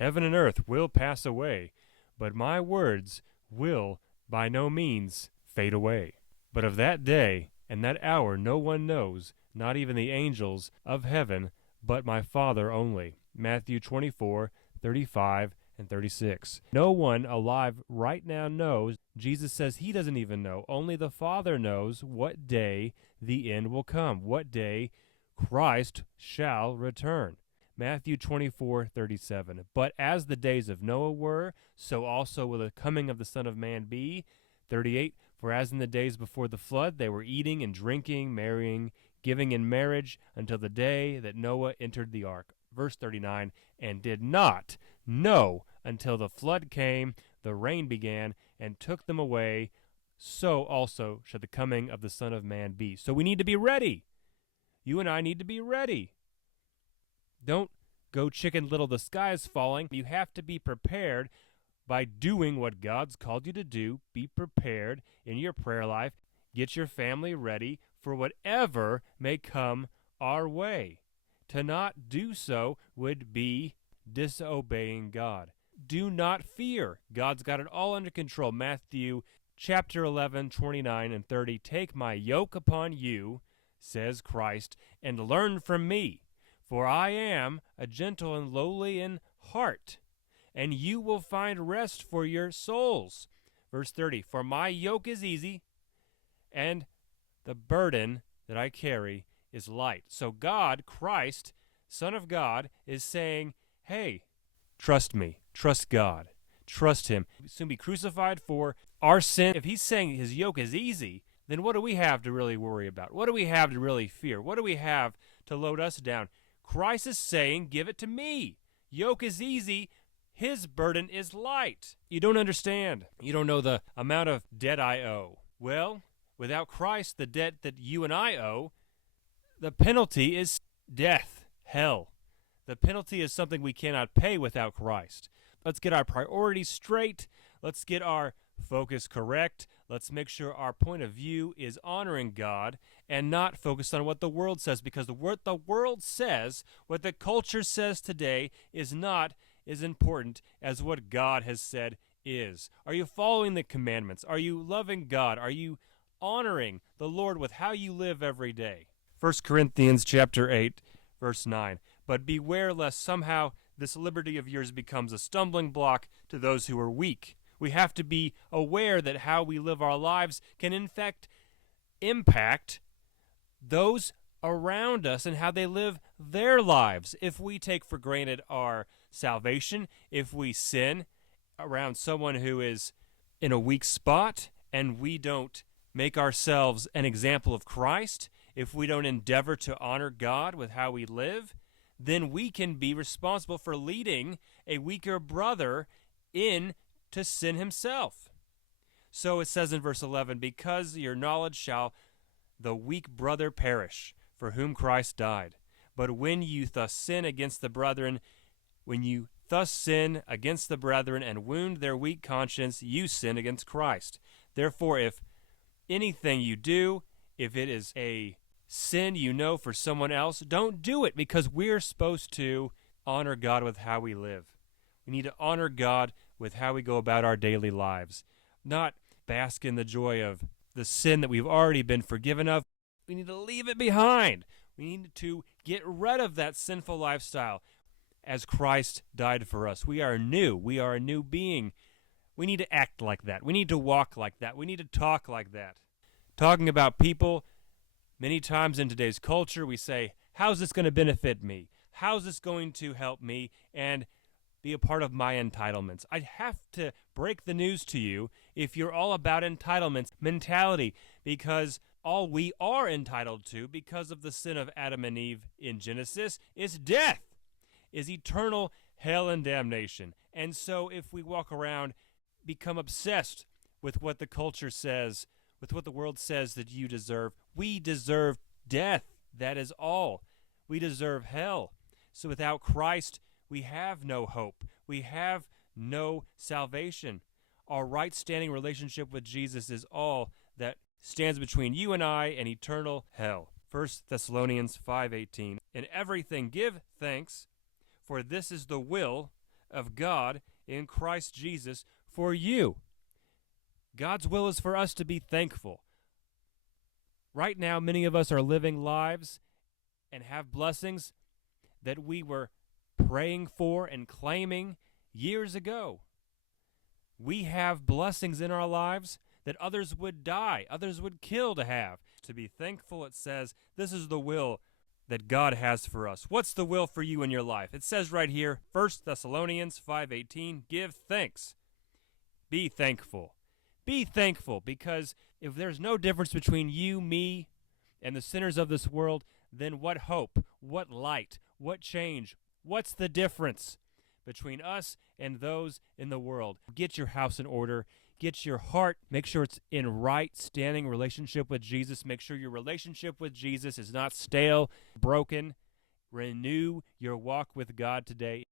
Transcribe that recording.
Heaven and earth will pass away, but my words will by no means fade away. But of that day and that hour no one knows, not even the angels of heaven, but my Father only. Matthew 24:35 and 36. No one alive right now knows. Jesus says he doesn't even know. Only the Father knows what day the end will come, what day Christ shall return. Matthew 24:37. But as the days of Noah were, so also will the coming of the Son of Man be. 38. For as in the days before the flood, they were eating and drinking, marrying, giving in marriage, until the day that Noah entered the ark. Verse 39. And did not know until the flood came, the rain began, and took them away. So also shall the coming of the Son of Man be. So we need to be ready. You and I need to be ready. Don't go chicken little, the sky is falling. You have to be prepared by doing what God's called you to do. Be prepared in your prayer life. Get your family ready for whatever may come our way. To not do so would be disobeying God. Do not fear. God's got it all under control. Matthew chapter 11, 29 and 30. Take my yoke upon you, says Christ, and learn from me. For I am a gentle and lowly in heart, and you will find rest for your souls. Verse 30, for my yoke is easy, and the burden that I carry is light. So God, Christ, Son of God, is saying, hey, trust me, trust God, trust him. He'll soon be crucified for our sin. If he's saying his yoke is easy, then what do we have to really worry about? What do we have to really fear? What do we have to load us down? Christ is saying, give it to me. Yoke is easy. His burden is light. You don't understand. You don't know the amount of debt I owe. Well, without Christ, the debt that you and I owe, the penalty is death, hell. The penalty is something we cannot pay without Christ. Let's get our priorities straight. Let's get our focus correct. Let's make sure our point of view is honoring God and not focused on what the world says, because what the world says, what the culture says today, is not as important as what God has said is. Are you following the commandments? Are you loving God? Are you honoring the Lord with how you live every day? 1 Corinthians chapter 8, verse 9. But beware lest somehow this liberty of yours becomes a stumbling block to those who are weak. We have to be aware that how we live our lives can in fact impact those around us and how they live their lives. If we take for granted our salvation, if we sin around someone who is in a weak spot and we don't make ourselves an example of Christ, if we don't endeavor to honor God with how we live, then we can be responsible for leading a weaker brother in to sin himself. So it says in verse 11, because your knowledge shall the weak brother perish, for whom Christ died. But when you thus sin against the brethren, and wound their weak conscience, you sin against Christ. Therefore, if anything you do, if it is a sin you know for someone else, don't do it, because we're supposed to honor God with how we live. We need to honor God with how we go about our daily lives, not bask in the joy of the sin that we've already been forgiven of. We need to leave it behind. We need to get rid of that sinful lifestyle as Christ died for us. We are new. We are a new being. We need to act like that. We need to walk like that. We need to talk like that. Talking about people, many times in today's culture, we say, how's this going to benefit me? How's this going to help me and be a part of my entitlements? I have to break the news to you if you're all about entitlements mentality, because all we are entitled to because of the sin of Adam and Eve in Genesis is death, is eternal hell and damnation. And so if we walk around, become obsessed with what the culture says, with what the world says that you deserve, we deserve death. That is all. We deserve hell. So without Christ, we have no hope. We have no salvation. Our right standing relationship with Jesus is all that stands between you and I and eternal hell. 1 Thessalonians 5:18. In everything give thanks, for this is the will of God in Christ Jesus for you. God's will is for us to be thankful. Right now, many of us are living lives and have blessings that we were praying for and claiming years ago. We have blessings in our lives that others would die, others would kill to have. To be thankful, it says, this is the will that God has for us. What's the will for you in your life? It says right here, 1 Thessalonians 5:18, give thanks. Be thankful. Be thankful, because if there's no difference between you, me, and the sinners of this world, then what hope, what light, what change, what's the difference between us and those in the world? Get your house in order. Get your heart, make sure it's in right standing relationship with Jesus. Make sure your relationship with Jesus is not stale, broken. Renew your walk with God today.